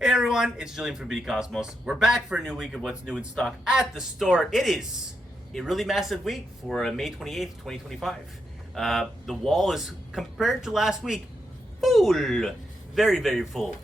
Hey everyone, it's Julian from Beauty Cosmos. We're back for a new week of what's new in stock at the store. It is a really massive week for May 28th, 2025. The wall is, compared to last week, full. Very, very full.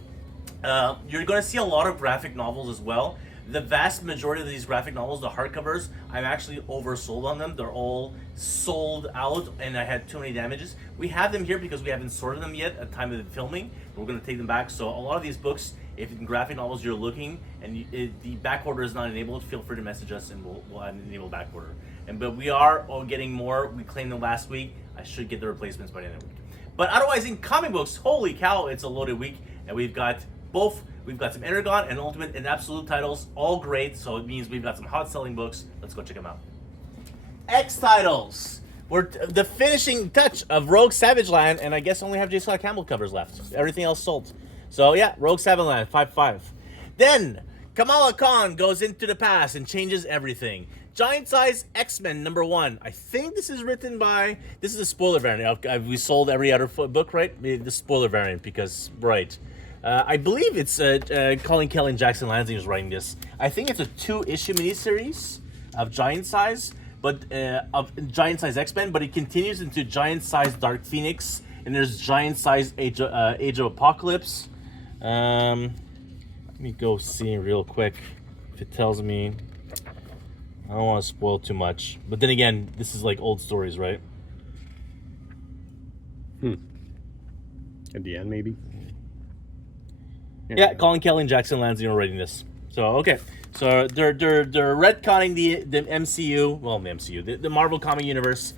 You're going to see a lot of graphic novels as well. The vast majority of these graphic novels, the hardcovers, I'm actually oversold on them. They're all sold out, and I had too many damages. We have them here because we haven't sorted them yet at the time of the filming. We're going to take them back. So a lot of these books, if in graphic novels you're looking and the back order is not enabled, feel free to message us and we'll enable back order. But we are all getting more. We claimed them last week. I should get the replacements by the end of the week. But otherwise, in comic books, holy cow, it's a loaded week, and we've got both. We've got some Energon and Ultimate and Absolute titles, all great. So it means we've got some hot selling books. Let's go check them out. X titles. We're the finishing touch of Rogue Savage Land, and I guess I only have J. Scott Campbell covers left. Everything else sold. So yeah, Rogue Savage Land 5/5. Then Kamala Khan goes into the past and changes everything. Giant Size X-Men #1. I think this is written by. This is a spoiler variant. We sold every other book, right? The spoiler variant because right. I believe it's Colin Kelly and Jackson Lansing is writing this. I think it's a 2-issue miniseries of Giant Size, but of Giant Size X-Men, but it continues into Giant Size Dark Phoenix, and there's Giant Size Age of Apocalypse. Let me go see real quick if it tells me. I don't want to spoil too much, but then again, this is like old stories, right? At the end, maybe. Yeah, Colin Kelly and Jackson Lansing are writing this. So okay, so they're retconning the MCU, well, the MCU, the Marvel comic universe,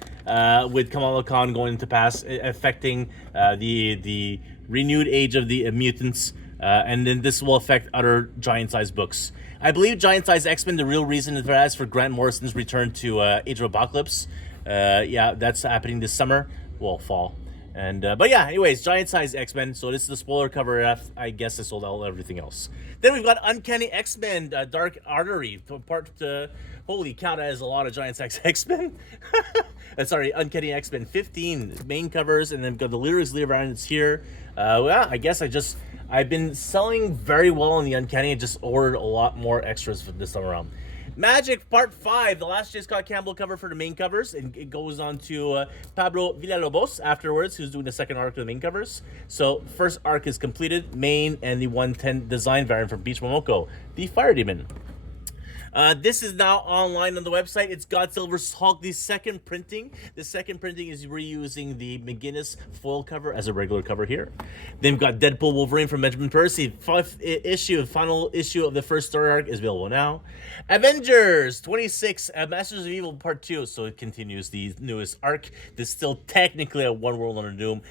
with Kamala Khan going into past, affecting the renewed age of the mutants, and then this will affect other Giant Size books. I believe Giant Size X-Men, the real reason for that is for Grant Morrison's return to Age of Apocalypse. Yeah, that's happening this summer, well, fall. And but yeah, anyways, Giant Size X-Men. So this is the spoiler cover. I guess I sold out everything else. Then we've got Uncanny X-Men, Dark Artery. Part holy cow, that is a lot of Giant Size X-Men. Sorry, Uncanny X-Men 15 main covers, and then we've got the Lyrics variants here. Well, I guess I've been selling very well on the Uncanny. I just ordered a lot more extras for this time around. Magic Part 5, the last J. Scott Campbell cover for the main covers, and it goes on to Pablo Villalobos afterwards, who's doing the second arc of the main covers. So first arc is completed, main and the 110 design variant from Beach Momoko, the Fire Demon. This is now online on the website. It's Godzilla Hulk, the second printing. The second printing is reusing the McGinnis foil cover as a regular cover here. Then we've got Deadpool Wolverine from Benjamin Percy. Final issue of the first story arc is available now. Avengers 26, Masters of Evil Part 2. So it continues the newest arc. This is still technically a One World Under Doom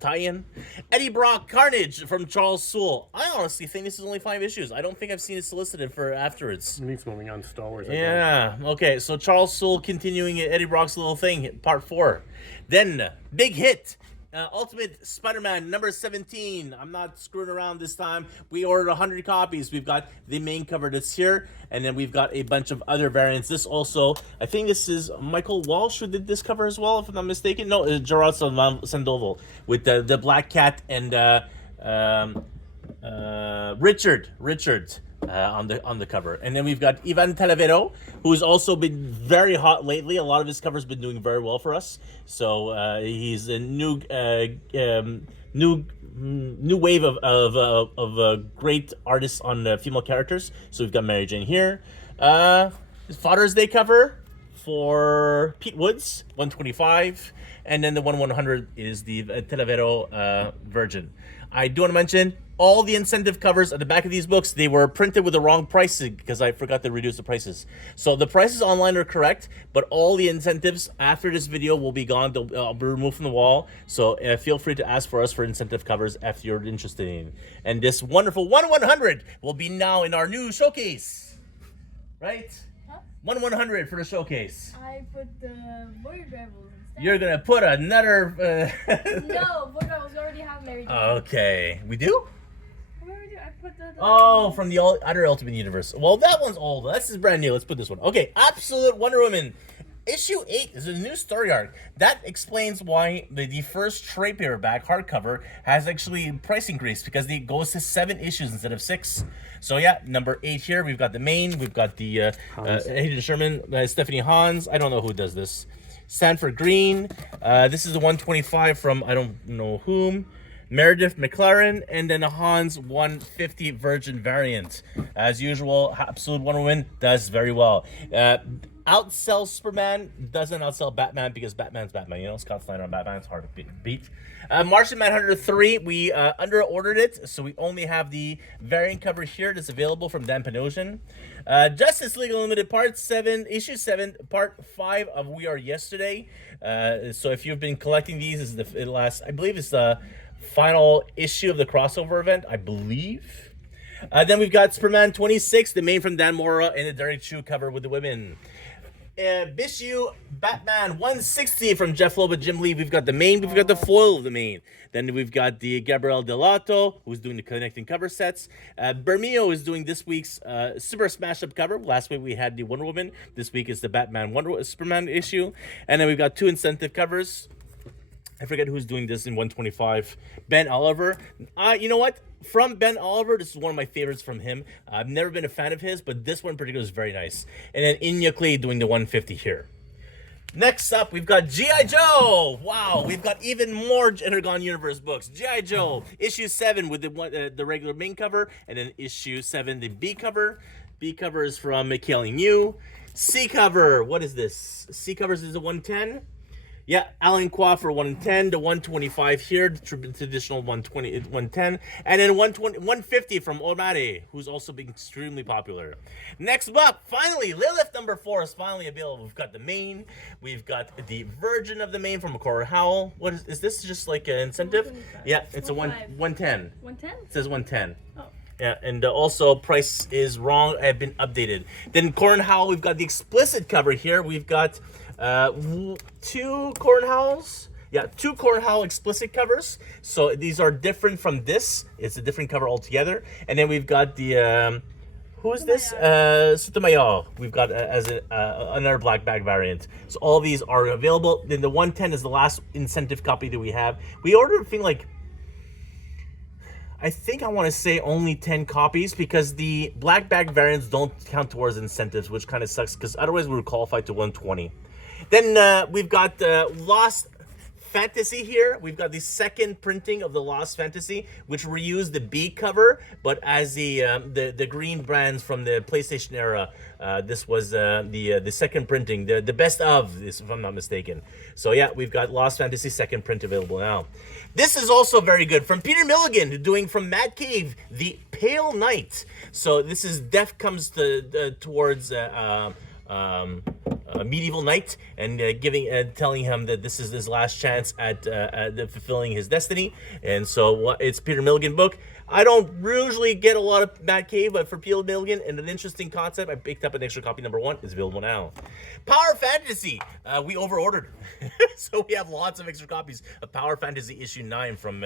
tie-in. Eddie Brock Carnage from Charles Soule. I honestly think this is only 5 issues. I don't think I've seen it solicited for afterwards. I think it's moving on to Star Wars. Yeah, okay, so Charles Soule continuing Eddie Brock's little thing, part 4. Then, big hit, Ultimate Spider-Man #17. I'm not screwing around this time. We ordered 100 copies. We've got the main cover that's here, and then we've got a bunch of other variants. This also, I think this is Michael Walsh who did this cover as well, if I'm not mistaken. No, it's Gerard Sandoval with the Black Cat and Richard. On the cover. And then we've got Ivan Talavero, who's also been very hot lately. A lot of his covers been doing very well for us. So he's a new wave of great artists on female characters. So we've got Mary Jane here. Father's Day cover for Pete Woods, 125. And then the 1/100 is the Talavero Virgin. I do want to mention all the incentive covers at the back of these books, they were printed with the wrong pricing because I forgot to reduce the prices. So the prices online are correct, but all the incentives after this video will be gone. They'll be removed from the wall. So feel free to ask for us for incentive covers if you're interested in. And this wonderful 1/100 will be now in our new showcase. Right? Huh? 1/100 for the showcase. I put the Void Rebels instead. You're going to put another... No, Void Rebels already have Mary Jane. Okay. We do? I put the Oh, from the other Ultimate Universe. Well, that one's old. This is brand new. Let's put this one. Okay, Absolute Wonder Woman issue 8 is a new story arc. That explains why the first trade paperback hardcover has actually price increased, because it goes to 7 issues instead of 6. So yeah, number 8 here, we've got the main, we've got the Hayden Sherman, Stephanie Hans, I don't know who does this, Sanford Green, this is the 125 from I don't know whom, Meredith McLaren, and then the Hans 150 Virgin variant. As usual, Absolute Wonder Woman does very well. Outsells Superman, doesn't outsell Batman because Batman's Batman. You know, Scott Snyder on Batman, it's hard to beat. Martian Manhunter 3, we under-ordered it, so we only have the variant cover here that's available from Dan Panosian. Justice League Unlimited Part 7, Issue 7, Part 5 of We Are Yesterday. So if you've been collecting these, this is the last, I believe it's the final issue of the crossover event, I believe. Then we've got Superman 26, the main from Dan Mora, and the Derek Chu cover with the women. Bishu Batman 160 from Jeff Loeb and Jim Lee. We've got the main, we've got the foil of the main. Then we've got the Gabriel Delato, who's doing the connecting cover sets. Bermeo is doing this week's Super Smash Up cover. Last week we had the Wonder Woman. This week is the Batman Superman issue. And then we've got 2 incentive covers. I forget who's doing this in 125. Ben Oliver. You know what? From Ben Oliver, this is one of my favorites from him. I've never been a fan of his, but this one in particular is very nice. And then Inya Clay doing the 150 here. Next up, we've got G.I. Joe. Wow, we've got even more Energon Universe books. G.I. Joe, issue 7 with the regular main cover, and then issue 7, the B cover. B cover is from Mikhail Yu. C cover, what is this? C covers is a 110. Yeah, Alan Qua for 110, the 125 here, the traditional 120, 110, and then 150 from Omare, who's also been extremely popular. Next up, finally, Lilith number 4 is finally available. We've got the main, we've got the version of the main from Cora Howell. What is this? Just like an incentive? Yeah, it's a 110. 110? It says 110. Oh. Yeah, and also price is wrong. I have been updated. Then Corin Howell, we've got the explicit cover here. We've got 2 Corin Howells. Yeah, 2 Corin Howell explicit covers. So these are different from this. It's a different cover altogether. And then we've got the who is this? Sotomayor. We've got as another black bag variant. So all these are available. Then the 110 is the last incentive copy that we have. We ordered a thing like, I think I want to say only 10 copies, because the black bag variants don't count towards incentives, which kind of sucks, because otherwise we would qualify to 120. Then we've got Lost Fantasy here. We've got the second printing of the Lost Fantasy, which reused the B cover, but as the green brands from the PlayStation era. This was the second printing, the best of this, if I'm not mistaken. So yeah, we've got Lost Fantasy second print available now. This is also very good from Peter Milligan, doing from Matt Cave, The Pale Knight. So this is Death comes towards medieval knight, and telling him that this is his last chance at fulfilling his destiny. And so it's Peter Milligan book. I don't usually get a lot of Matt Cave, but for Peter Milligan and an interesting concept, I picked up an extra copy. Number 1 is available now. Power Fantasy, we overordered, so we have lots of extra copies of Power Fantasy issue 9 from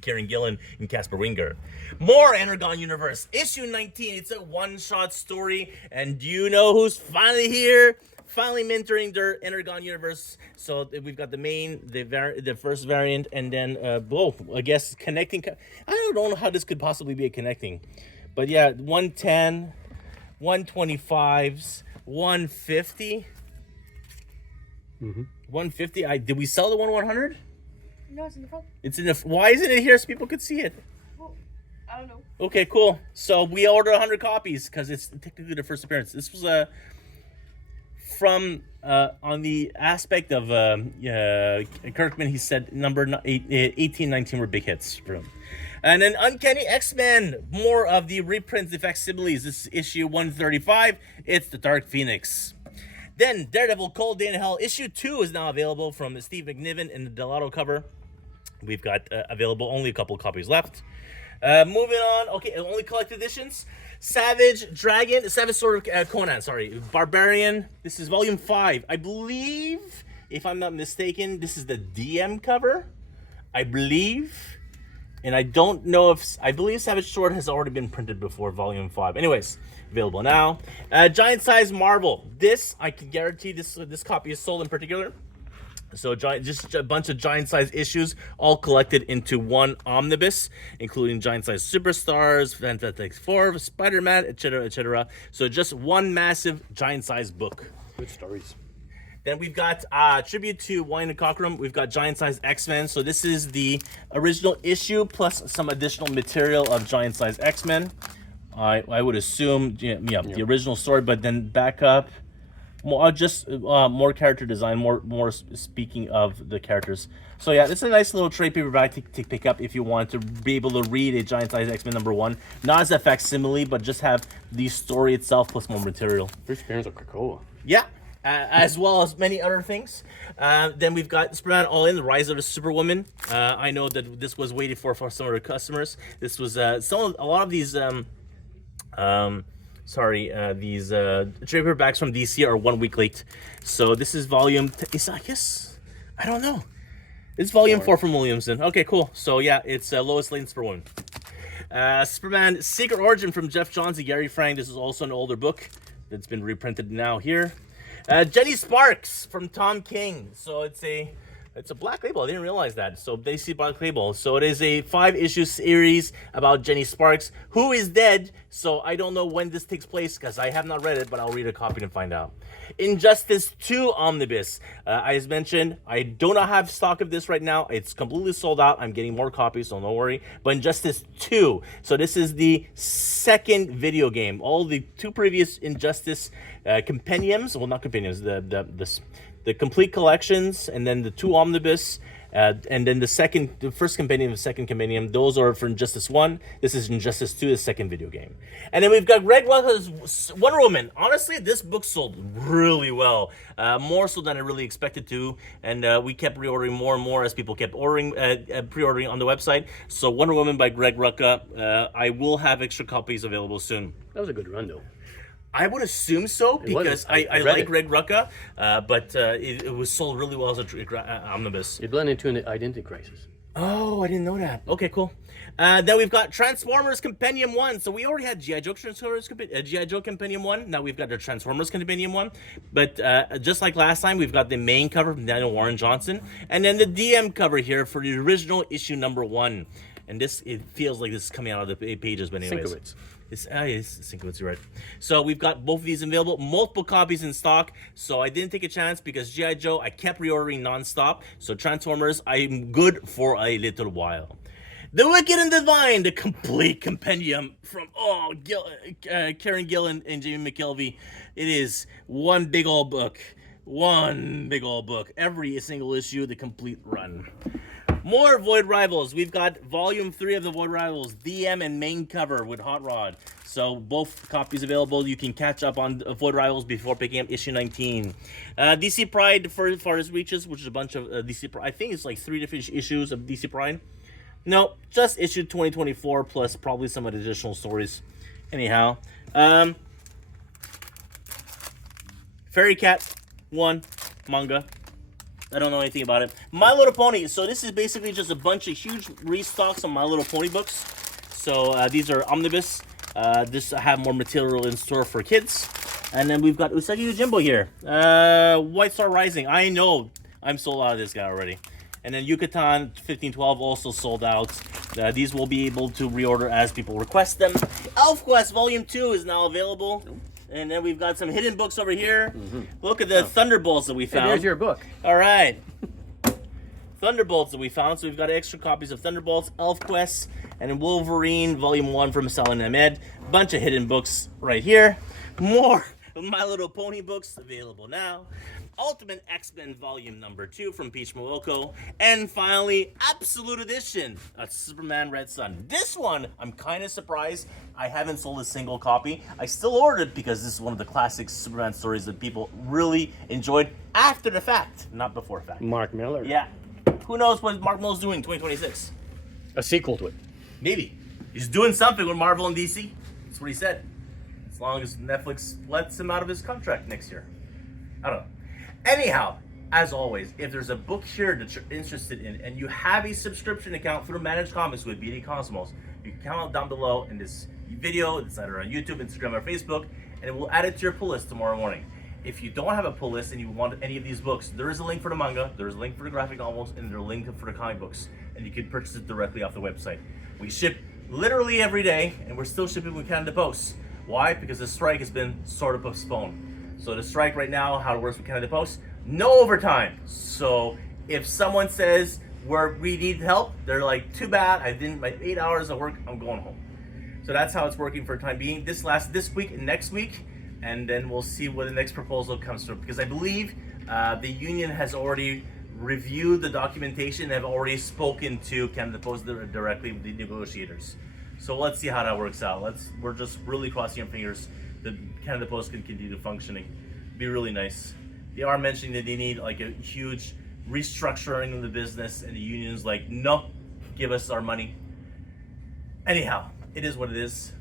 Kieran Gillen and Casper Winger. More Energon Universe, issue 19. It's a one-shot story, and do you know who's finally here? Finally mentoring their Energon Universe. So we've got the main, the first variant, and then I guess connecting. I don't know how this could possibly be a connecting, but yeah, 110, 125s, 150. 150. Did we sell the 100? No, it's in the front. It's in the. Why isn't it here so people could see it? Well, I don't know. Okay, cool. So we ordered 100 copies because it's technically the first appearance. This was from on the aspect of Kirkman. He said number 18, 19 were big hits for him. And then Uncanny X-Men, more of the reprints, the facsimiles. This is issue 135. It's the Dark Phoenix. Then Daredevil Cold Day in Hell, issue 2 is now available from Steve McNiven in the Delato cover. We've got available only a couple copies left. Moving on, okay, only collected editions. Savage Sword of Conan, sorry. Barbarian, this is volume 5. I believe, if I'm not mistaken, this is the DM cover, I believe. And I don't know if, I believe Savage Sword has already been printed before, volume 5. Anyways, available now. Giant Size Marvel. This, I can guarantee this copy is sold in particular. So just a bunch of giant size issues all collected into one omnibus, including giant size superstars, Fantastic Four, Spider-Man, etc., etc. So just one massive giant size book. Good stories. Then we've got tribute to Wayne and Cockrum. We've got giant size X-Men. So this is the original issue plus some additional material of giant size X-Men. I would assume, the original story, but then back up. More character design, more speaking of the characters. So yeah, it's a nice little trade paperback to pick up if you want to be able to read a giant size X-Men #1. Not as a facsimile, but just have the story itself plus more material. First appearance of Krakoa. Yeah, as well as many other things. Then we've got Superman All In, The Rise of the Superwoman. I know that this was waited for some of our customers. This was a lot of these these trade paperbacks from DC are 1 week late. So this is volume, I don't know. It's volume 4 from Williamson. Okay, cool. So yeah, it's Lois Lane's for one. Superman Secret Origin from Jeff Johns and Gary Frank. This is also an older book that's been reprinted now here. Jenny Sparks from Tom King. So it's a black label. I didn't realize that. So they see black label. So it is a 5-issue series about Jenny Sparks, who is dead. So I don't know when this takes place because I have not read it, but I'll read a copy to find out. Injustice 2 Omnibus. As mentioned, I do not have stock of this right now. It's completely sold out. I'm getting more copies, so don't worry. But Injustice 2. So this is the second video game. All the 2 previous Injustice compendiums, well, not compendiums, the complete collections, and then the 2 omnibus, and then the first compendium, the second compendium, those are for Injustice 1. This is Injustice 2, the second video game. And then we've got Greg Rucka's Wonder Woman. Honestly, this book sold really well, more so than I really expected to, and we kept reordering more and more as people kept pre-ordering on the website. So Wonder Woman by Greg Rucka, I will have extra copies available soon. That was a good run, though. I would assume so because I like Greg Rucka, but it was sold really well as an omnibus. It blended into an identity crisis. Oh, I didn't know that. Okay, cool. Then we've got Transformers Compendium 1. So we already had G.I. Joe Compendium 1. Now we've got the Transformers Compendium 1. But just like last time, we've got the main cover from Daniel Warren Johnson. And then the DM cover here for the original issue #1. And this, it feels like this is coming out of the pages, but anyways. Sienkiewicz. It's Sienkiewicz, you're right. So we've got both of these available, multiple copies in stock. So I didn't take a chance because G.I. Joe, I kept reordering nonstop. So Transformers, I'm good for a little while. The Wicked and Divine, the complete compendium from Karen Gillan and Jamie McKelvey. It is one big old book. Every single issue, the complete run. More Void Rivals. We've got volume 3 of the Void Rivals, DM and main cover with Hot Rod. So both copies available. You can catch up on Void Rivals before picking up issue 19. DC Pride for far as reaches, which is a bunch of DC Pride. I think it's like 3 different issues of DC Pride. No, just issue 2024 plus probably some additional stories. Anyhow, Fairy Cat 1 manga. I don't know anything about it. My Little Pony. So this is basically just a bunch of huge restocks on My Little Pony books. So these are omnibus. This have more material in store for kids. And then we've got Usagi Yojimbo here. White Star Rising. I know I'm sold out of this guy already. And then Yucatan 1512 also sold out. These will be able to reorder as people request them. ElfQuest Volume 2 is now available. And then we've got some hidden books over here. Mm-hmm. Look at the Thunderbolts that we found. Hey, there's your book. All right. Thunderbolts that we found. So we've got extra copies of Thunderbolts, ElfQuest, and then Wolverine Volume 1 from Salim Ahmed. Bunch of hidden books right here. More My Little Pony books available now. Ultimate X-Men Volume 2 from Peach Mooko. And finally, Absolute Edition of Superman Red Sun. This one, I'm kind of surprised I haven't sold a single copy. I still ordered it because this is one of the classic Superman stories that people really enjoyed after the fact, not before the fact. Mark Miller. Yeah. Who knows what Mark Miller's doing in 2026? A sequel to it. Maybe. He's doing something with Marvel and DC. That's what he said. As long as Netflix lets him out of his contract next year. I don't know. Anyhow, as always, if there's a book here that you're interested in and you have a subscription account through Managed Comics with BD Cosmos, you can comment down below in this video. It's either on YouTube, Instagram, or Facebook, and we'll add it to your pull list tomorrow morning. If you don't have a pull list and you want any of these books, there is a link for the manga, there's a link for the graphic novels, and there's a link for the comic books, and you can purchase it directly off the website. We ship literally every day, and we're still shipping with Canada Post. Why? Because the strike has been sort of postponed. So the strike right now, how it works with Canada Post, no overtime. So if someone says we need help, they're like, too bad, I didn't, my 8 hours of work, I'm going home. So that's how it's working for the time being. This week and next week, and then we'll see what the next proposal comes through. Because I believe the union has already reviewed the documentation and have already spoken to Canada Post directly with the negotiators. So let's see how that works out. We're just really crossing our fingers that Canada Post can continue functioning. Be really nice. They are mentioning that they need like a huge restructuring of the business, and the union's like, no, give us our money. Anyhow, it is what it is.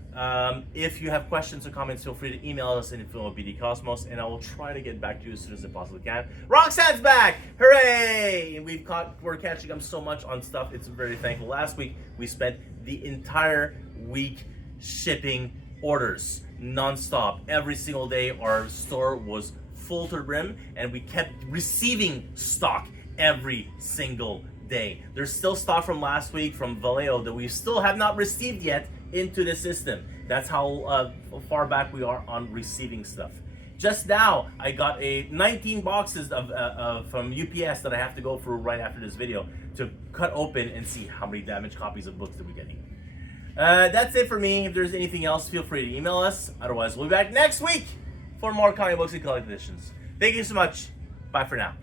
If you have questions or comments, feel free to email us at info@BD Cosmos, and I will try to get back to you as soon as I possibly can. Roxanne's back! Hooray! And we're catching up so much on stuff. It's very thankful. Last week, we spent the entire week shipping orders non-stop. Every single day, our store was full to the brim, and we kept receiving stock every single day. There's still stock from last week from Vallejo that we still have not received yet into the system. That's how far back we are on receiving stuff. Just now, I got 19 boxes from UPS that I have to go through right after this video to cut open and see how many damaged copies of books that we're getting. That's it for me. If there's anything else, feel free to email us. Otherwise, we'll be back next week for more comic books and collected editions. Thank you so much. Bye for now.